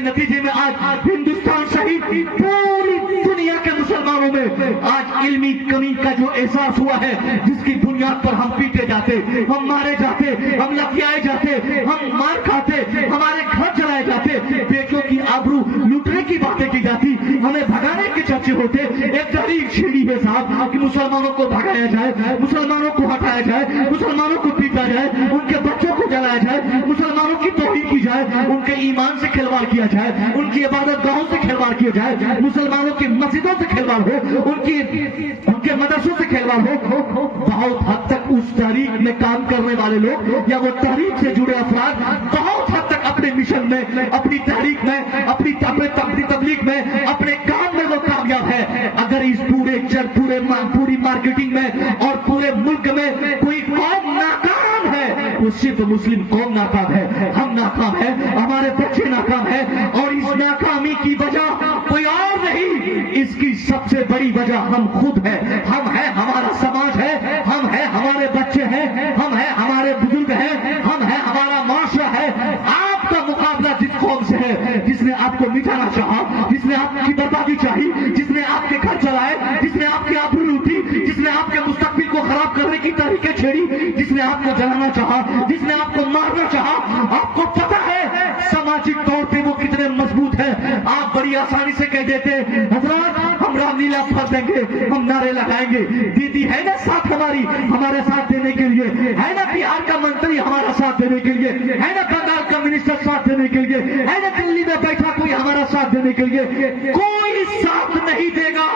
नतीजे में आज हिंदुस्तान सहित पूरी दुनिया के मुसलमानों में आज इल्मी कमी का जो एहसास हुआ है, जिसकी बुनियाद पर हम पीटे जाते, हम मारे जाते, हम लतियाए जाते, हम मार खाते, हमारे घर जलाए जाते, बेटियों की आबरू लूटने की बातें की जाती, हमें भगाने के चर्चे होते। एक तहरीक छिड़ी है साहब कि मुसलमानों को भगाया जाए, मुसलमानों को हटाया जाए, मुसलमानों को पीटा जाए, उनके बच्चों को जलाया जाए, मुसलमानों की तौहीन की जाए, उनके ईमान से खिलवाड़ किया जाए, उनकी इबादत गाहों से खिलवाड़ किया जाए, मुसलमानों की मस्जिदों से खिलवाड़ हो, उनके मदरसों से खिलवाड़ हो। बहुत हद तक उस तहरीक में काम करने वाले लोग या वो तहरीक से जुड़े अफराद बहुत हद तक अपने मिशन में, अपनी तहरीक में, अपनी तबलीग में, अपने काम में वो कामयाब है। अगर इस पूरी मार्केटिंग में और पूरे मुल्क में कोई कौम नाकाम है, वो सिर्फ मुस्लिम कौम नाकाम है, हम नाकाम है, हमारे बच्चे नाकाम है। और इस नाकामी की वजह कोई और नहीं, इसकी सबसे बड़ी वजह हम खुद हैं। हम है, हमारा समाज है, हम है, हमारे बच्चे हैं, हम है, हमारे बुजुर्ग हैं, हम है, हमारा माशरा है। आपका मुकाबला जिस कौम से है जिसने आपको मिटाना चाहा, जिसने आपकी बर्बादी चाही, जिसने आपके घर चलाए, जिसने आपकी आबरू लूटी, जिसने आपके मुस्तकबिल को खराब करने की तरीके छेड़ी, जिसने आपको जलाना चाहा, जिसने आपको मारना चाहा, आपको पता है सामाजिक तौर पे वो कितने मजबूत है। आप बड़ी आसानी से कह देते हजरत हम रामलीला फंस देंगे, हम नारे लगाएंगे। दीदी है ना साथ हमारी, हमारे साथ देने के लिए, है ना बिहार का मंत्री हमारा साथ देने के लिए, है ना बंगाल का मिनिस्टर साथ देने के लिए, है ना दिल्ली में बैठा कोई हमारा साथ देने के लिए। कोई साथ नहीं देगा,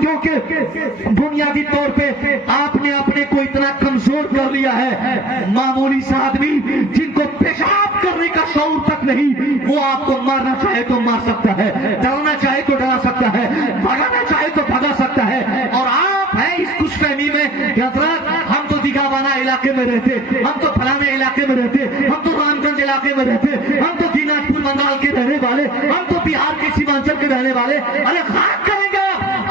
क्योंकि बुनियादी तौर पे आपने अपने को इतना कमजोर कर लिया है। मामूली सा आदमी जिनको पेशाब करने का शौर तक नहीं, वो आपको मारना चाहे तो मार सकता है, डराना चाहे तो डरा सकता है, भगाना चाहे तो भगा सकता है। और आप हैं इस खुशफहमी में हजरत हम तो दिगावाना इलाके में रहते, हम तो फलाने इलाके में रहते, हम तो रामगंज इलाके में रहते, हम तो दिनाजपुर बंगाल के रहने वाले, हम तो बिहार के सीमांचल के रहने वाले। अरे खाक करेंगे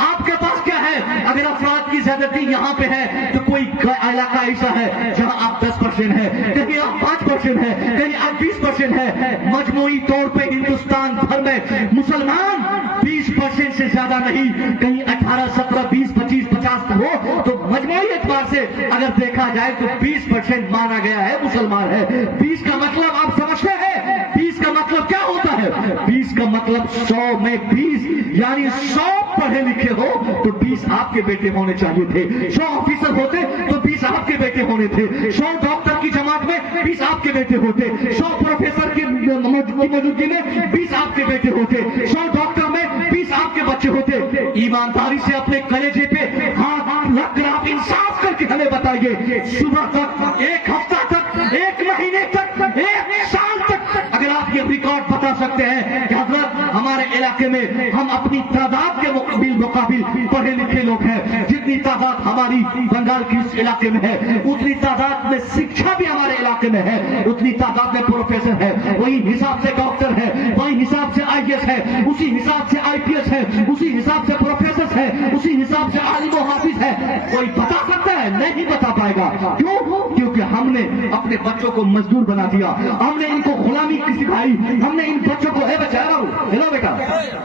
आपके पास क्या है? अगर अफराद की ज्यादती यहाँ पे है तो कोई इलाका ऐसा है जहाँ आप 10% है, कहीं आप 5% है, कहीं आप 20% है। मजमूई तौर पे हिंदुस्तान भर में मुसलमान 20% से ज्यादा नहीं, कहीं 18, 17, 20, 25, 50 हो तो मजमूई एतबार से अगर देखा जाए तो 20% माना गया है मुसलमान है। 20 का मतलब आप समझते हैं? 20 का मतलब क्या होता है? 20 का मतलब 100 में 20, यानी 100 पढ़े लिखे हो तो 20 आपके बेटे होने चाहिए थे। 100 ऑफिसर होते तो 20 आपके बेटे होने थे। 100 डॉक्टर की जमात में 20 आपके बेटे होते। 100 प्रोफेसर की मौजूदगी में 20 आपके बेटे होते। 100 डॉक्टर में 20 आपके बच्चे होते। ईमानदारी से अपने कलेजे पे हाथ रख कर आप इंसाफ करके हमें बताइए, सुबह तक, एक हफ्ता तक, एक महीने तक, एक साल तक अगर आप ये रिकॉर्ड बता सकते हैं कि हजरत हमारे इलाके में हम अपनी तादाद के मुकाबिल पढ़े लिखे लोग हैं, जितनी तादाद हमारी बंगाल की इस इलाके में है, उतनी तादाद में शिक्षा भी हमारे इलाके में है, उतनी तादाद में प्रोफेसर है, वही हिसाब से डॉक्टर है, वही हिसाब से IAS है, उसी हिसाब से IPS है, उसी हिसाब से प्रोफेसर है, उसी हिसाब से आलिम और हाफिज है। कोई बता सकता है? नहीं बता पाएगा। क्यों? क्योंकि हमने अपने बच्चों को मजदूर बना दिया, हमने इनको गुलामी सिखाई, हमने इन बच्चों को बचा रहा हूं, हेलो बेटा,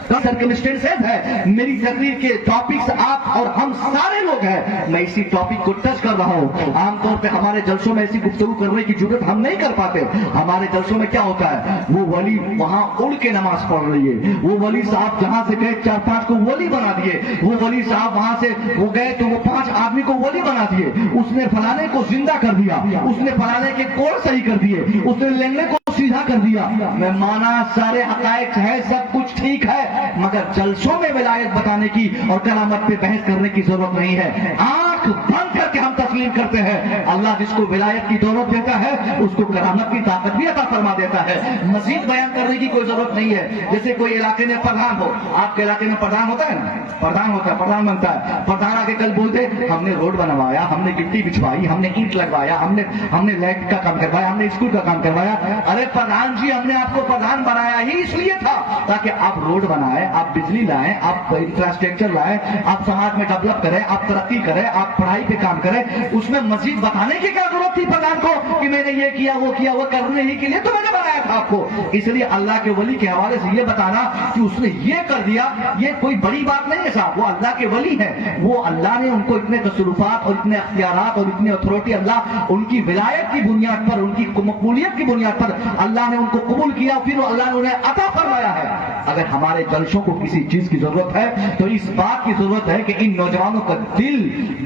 सर्कमस्टेंसेस है। मेरी तकरीर के टॉपिक्स आप और हम सारे लोग हैं, मैं इसी टॉपिक को टच कर रहा हूं। आमतौर पे हमारे जलसों में ऐसी गुफ्तगू करने की जरूरत हम नहीं कर पाते। हमारे जलसों में क्या होता है, वो वली वहां उड़ के नमाज पढ़ रही है, वो वली साहब जहां से गए 4-5 को वली बना दिए, वो वली साहब वहां से वो गए तो वो 5 आदमी को वली बना दिए, उसने फलाने को जिंदा कर दिया, उसने फलाने के कोड़ सही कर दिए, उसने लेने को सीधा कर दिया। मैं माना सारे हकायक है, सब कुछ ठीक है, मगर जलसों में विलायत बताने की और करामत पे बहस करने की जरूरत नहीं है। आंख बंद करके हम तस्लीम करते हैं, अल्लाह जिसको विलायत की दौलत देता है उसको करामत की ताकत भी अता फरमा देता है। मजीद बयान करने की कोई जरूरत नहीं है। जैसे कोई इलाके में प्रधान हो, आपके इलाके में प्रधान होता है ना, प्रधान होता है, प्रधान बनता है, प्रधान आके कल बोलते हमने रोड बनवाया, हमने गिट्टी बिछवाई, हमने ईंट लगवाया, हमने लाइट का काम करवाया, हमने स्कूल का काम करवाया। अरे प्रधान जी, हमने आपको प्रधान बनाया ही इसलिए था ताकि आप रोड बनाए, आप बिजली लाएं, आप इंफ्रास्ट्रक्चर लाएं, आप समाज में डेवलप करें, आप तरक्की करें, आप पढ़ाई पे काम करें। उसमें मजीद बताने की क्या जरूरत थी प्रधान को कि मैंने ये किया वो किया, वो करने ही के लिए तो मैंने बनाया था आपको। इसलिए अल्लाह के वली के हवाले से ये बताना कि उसने ये कर दिया, ये कोई बड़ी बात नहीं है साहब। वो अल्लाह के वली है, वो अल्लाह ने उनको इतने तसरुफात और इतने अख्तियारात और इतनी अथॉरिटी, अल्लाह उनकी विलायत की बुनियाद पर, उनकी मकबूलियत की बुनियाद पर अल्लाह ने उनको कबूल किया, फिर अल्लाह ने उन्हें अता फरमाया है। अगर हमारे जलसों को किसी चीज की जरूरत है तो इस बात की जरूरत है कि इन नौजवानों का दिल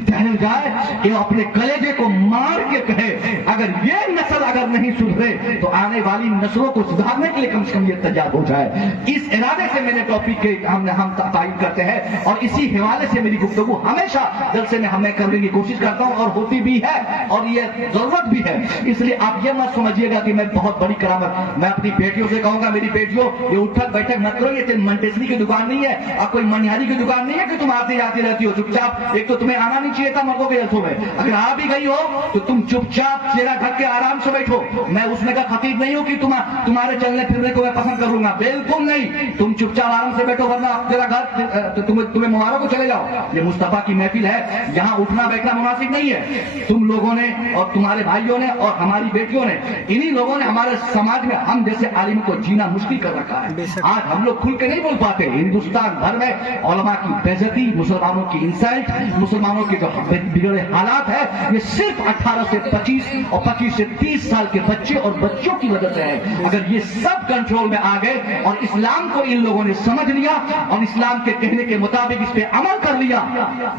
दहल जाए, कि अपने कलेजे को मार के कहे अगर ये नस्ल अगर नहीं सुधरे तो आने वाली नस्लों को सुधारने के लिए कम से कम ये तैयार हो जाए। इस इरादे से मैंने टॉपिक के हम तायीन करते हैं और इसी हवाले से मेरी गुफ्तगू हमेशा जलसे में हमें करने की कोशिश करता हूं और होती भी है और ये जरूरत भी है। इसलिए आप ये मत समझिएगा कि मैं बहुत बड़ी करामत, मैं अपनी बेटियों से कहूंगा मेरी बेटियों ये उठक बैठक मत करो, ये मंटेसरी की दुकान नहीं है और कोई मनिहारी की दुकान नहीं है कि तुम आती जाती रहती हो चुपचाप। एक तो तुम्हें आना नहीं चाहिए था मर्दों के जलसों में, अगर आ भी गई हो तो तुम चुपचाप चेहरा ढक के आराम से बैठो। मैं उसमें का खतीब नहीं हूं कि तुम्हारे चलने फिरने को मैं पसंद करूंगा, बिल्कुल नहीं। तुम चुपचाप आराम से बैठो वरना तेरा घर तुम्हें मुबारक को चले जाओ। ये मुस्तफा की महफिल है, यहाँ उठना बैठना मुनासिब नहीं है। तुम लोगों ने और तुम्हारे भाइयों ने और हमारी बेटियों ने, इन्हीं लोगों ने हमारे समाज में हम जैसे आलिम को जीना मुश्किल कर रखा है। आज हम लोग खुल के नहीं बोल पाते। हिंदुस्तान भर में उलमा की बेइज्जती, मुसलमानों की इंसल्ट, मुसलमानों के जो बिगड़े हालात है, ये सिर्फ 18 से 25 और 25 से 30 साल के बच्चे और बच्चों की वजह से है। अगर ये सब कंट्रोल में आ गए और इस्लाम को इन लोगों ने समझ लिया और इस्लाम के कहने के मुताबिक इस पे अमल कर लिया,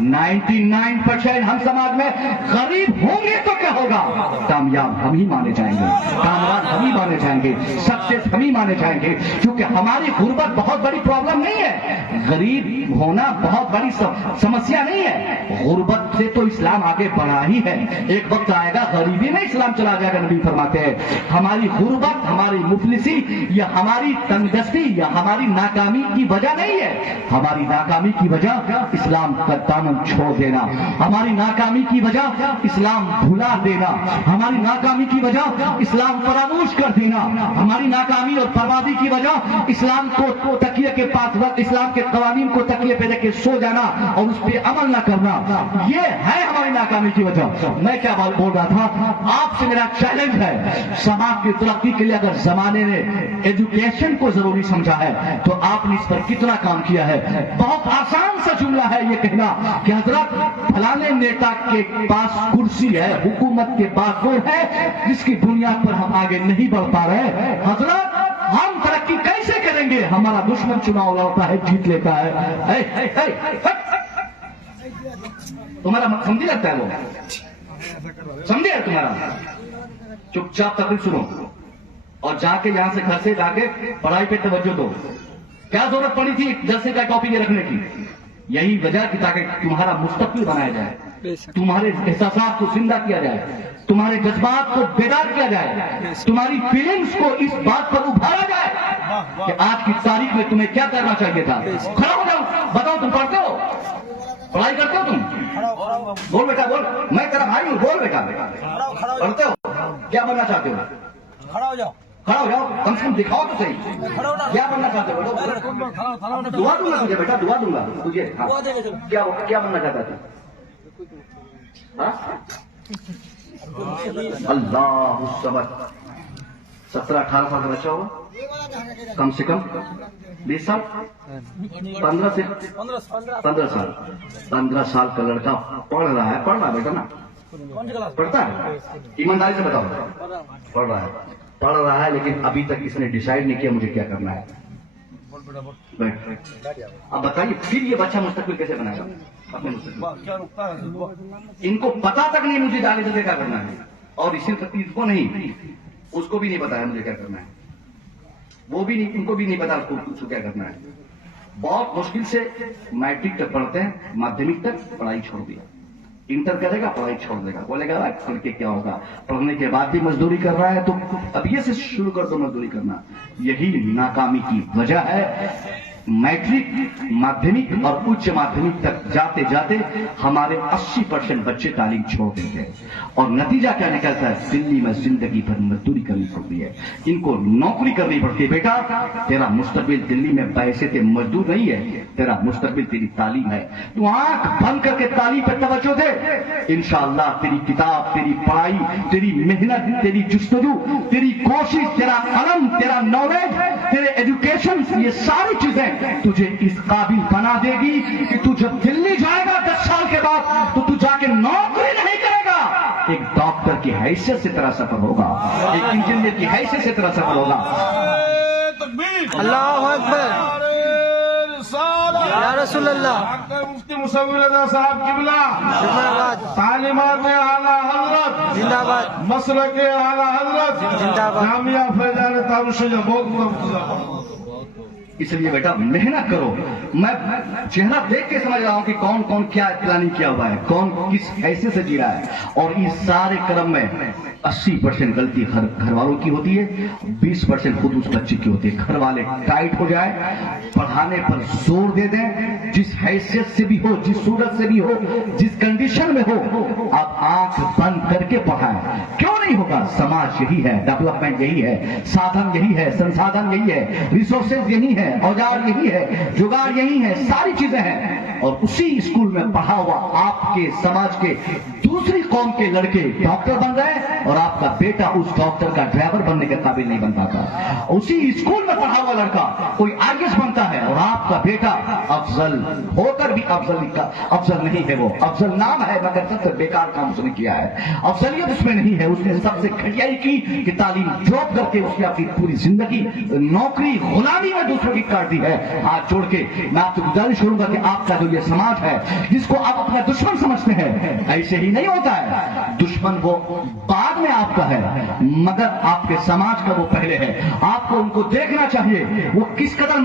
99% हम समाज में गरीब होंगे तो क्या होगा, कामयाब हम ही माने जाएंगे, कामयाब हम ही माने जाएंगे, सक्सेस हम ही माने जाएंगे। क्योंकि हमारी गुर्बत बहुत बड़ी प्रॉब्लम नहीं है, गरीब होना बहुत बड़ी समस्या नहीं है। गुर्बत से तो इस्लाम आगे बढ़ा ही है। एक वक्त आएगा गरीबी में इस्लाम चला जाएगा। नबी फरमाते हैं हमारी गुर्बत, हमारी मुफलिसी या हमारी तंगदस्ती या हमारी नाकामी की वजह नहीं है, हमारी नाकामी की वजह इस्लाम का दामन छोड़ देना, हमारी नाकामी की वजह इस्लाम भुला देना, हमारी नाकामी की वजह इस्लाम फरामोश कर देना, हमारी नाकामी और बर्बादी की वजह इस्लाम को तकिए के पास, इस्लाम के कवानीन को तकिए पे रख के सो जाना और उस पर अमल ना करना, ये है हमारी नाकामी की वजह। मैं क्या बोल रहा था, आपसे मेरा चैलेंज है, समाज की तरक्की के लिए अगर जमाने ने एजुकेशन को जरूरी समझा है तो आपने इस पर कितना काम किया है। बहुत आसान सा जुमला है ये कहना कि हजरत फलाने नेता के पास कुर्सी है, हुकूमत के पास वो है जिसकी बुनियाद पर हम आगे नहीं बढ़ पा रहे। हजरत हम तरक्की कैसे करेंगे, हमारा दुश्मन चुनाव लड़ता है, जीत लेता है। तुम्हारा समझी लगता है, वो समझे है तुम्हारा। चुपचाप तकरीर सुनो और जाके यहां से घर से जाके पढ़ाई पे तवज्जो दो। क्या जरूरत पड़ी थी जलसे का टॉपिक रखने की, यही वजह कि ताकि तुम्हारा मुस्तकबिल बनाया जाए, तुम्हारे एहसासात को जिंदा किया जाए, तुम्हारे जज्बात को बेदार किया जाए, तुम्हारी फीलिंग्स को इस बात पर उभारा जाए कि आज की तारीख में तुम्हें क्या करना चाहिए था। खड़ा हो जाओ, बताओ तुम पढ़ते हो, पढ़ाई करते हो, तुम बोल बेटा बोल, मैं तेरा भाई हूँ, बोल बेटा, पढ़ते हो, क्या बनना चाहते हो, खड़ा हो जाओ, खड़ा हो जाओ, कम से कम दिखाओ तो सही क्या बनना चाहते हो। दुआ दूंगा तुझे बेटा, दुआ दूंगा तुझे। हाँ। क्या बनना चाहता है तू? अल्लाह समद। 17-18 साल का बच्चा होगा, कम से कम 20 साल, 15 साल, 15 साल का लड़का पढ़ रहा है बेटा ना, पढ़ता है, ईमानदारी से बताओ, पढ़ रहा है लेकिन अभी तक इसने डिसाइड नहीं किया मुझे क्या करना है। अब बताइए फिर ये बच्चा मुस्तकबिल कैसे बनाएगा अपने मुस्तकबिल। इनको पता तक नहीं मुझे आगे चलकर क्या करना है, और इसी तक इसको नहीं, उसको भी नहीं पता है मुझे क्या करना है, वो भी नहीं, उनको भी नहीं पता उसको क्या करना है। बहुत मुश्किल से मैट्रिक तक पढ़ते हैं, माध्यमिक तक पढ़ाई छोड़ दिया, इंटर करेगा पढ़ाई छोड़ देगा, बोलेगा पढ़ के क्या होगा, पढ़ने के बाद भी मजदूरी कर रहा है तो अब ये से शुरू कर दो मजदूरी करना। यही नाकामी की वजह है। मैट्रिक, माध्यमिक और उच्च माध्यमिक तक जाते जाते हमारे 80% बच्चे तालीम छोड़ देते हैं और नतीजा क्या निकलता है? दिल्ली में जिंदगी भर मजदूरी करनी पड़ती है, इनको नौकरी करनी पड़ती है। बेटा तेरा मुस्तकबिल दिल्ली में पैसे से मजदूर नहीं है, तेरा मुस्तकबिल तेरी तालीम है। तू आंख बंद करके तालीम पर तवज्जो दे, इंशाअल्लाह तेरी किताब, तेरी पढ़ाई, तेरी मेहनत, तेरी जुस्तजू, तेरी कोशिश, तेरा कलम, तेरा नॉलेज, तेरे एजुकेशन, ये सारी चीजें तुझे इस काबिल बना देगी कि तू जब दिल्ली जाएगा 10 साल के बाद तो तू जाके नौकरी नहीं करेगा, एक डॉक्टर की हैसियत से तेरा सफर होगा, एक इंजीनियर की हैसियत से तेरा सफर होगा। अल्लाहु अकबर, या रसूल अल्लाह। मुफ्ती मुसव्विर रज़ा साहब किबला जिंदाबाद, तालीमात आला हजरत जिंदाबाद, मसलक आला हजरत जिंदाबाद। जामिया फैजान ताबुशजा बहुत इसलिए बेटा मेहनत करो। मैं चेहरा देख के समझ रहा हूं कि कौन कौन क्या प्लानिंग किया हुआ है, कौन किस ऐसे से जी रहा है। और इस सारे क्रम में 80% गलती घर वालों की होती है, 20% खुद उस बच्चे की होती है। घर वाले टाइट हो जाए, पढ़ाने पर जोर दे दें, जिस हैसियत से भी हो, जिस सूरत से भी हो, जिस कंडीशन में हो, आप आंख बंद करके पढ़ाएं। क्यों नहीं होगा? समाज यही है, डेवलपमेंट यही है, साधन यही है, संसाधन यही है, रिसोर्सेज यही है, औजार यही है, जुगाड़ यही है, सारी चीजें हैं। और उसी स्कूल में पढ़ा हुआ आपके समाज के दूसरी कौम के लड़के डॉक्टर बन रहे हैं और आपका बेटा उस डॉक्टर का ड्राइवर बनने के काबिल नहीं बन पाता। उसी स्कूल में पढ़ा हुआ लड़का कोई आईएएस बनता है और आपका बेटा अफजल होकर भी अफजल नहीं है। वो अफजल नाम है मगर सबसे बेकार काम उसने किया है। अफजलियत उसमें नहीं है, उसने सबसे घटियाई की कि तालीम ड्रॉप करके उसने अपनी पूरी जिंदगी नौकरी गुलामी में दूसरों की काट दी है। हाथ जोड़ के मैं आपसे गुजारिश करूंगा कि आपका जो ये समाज है जिसको आप अपना दुश्मन समझते हैं, ऐसे ही नहीं होता है। दुश्मन वो बाद में आपका है मगर आपके समाज का वो पहले है। आपको उनको देखना चाहिए वो किस कदर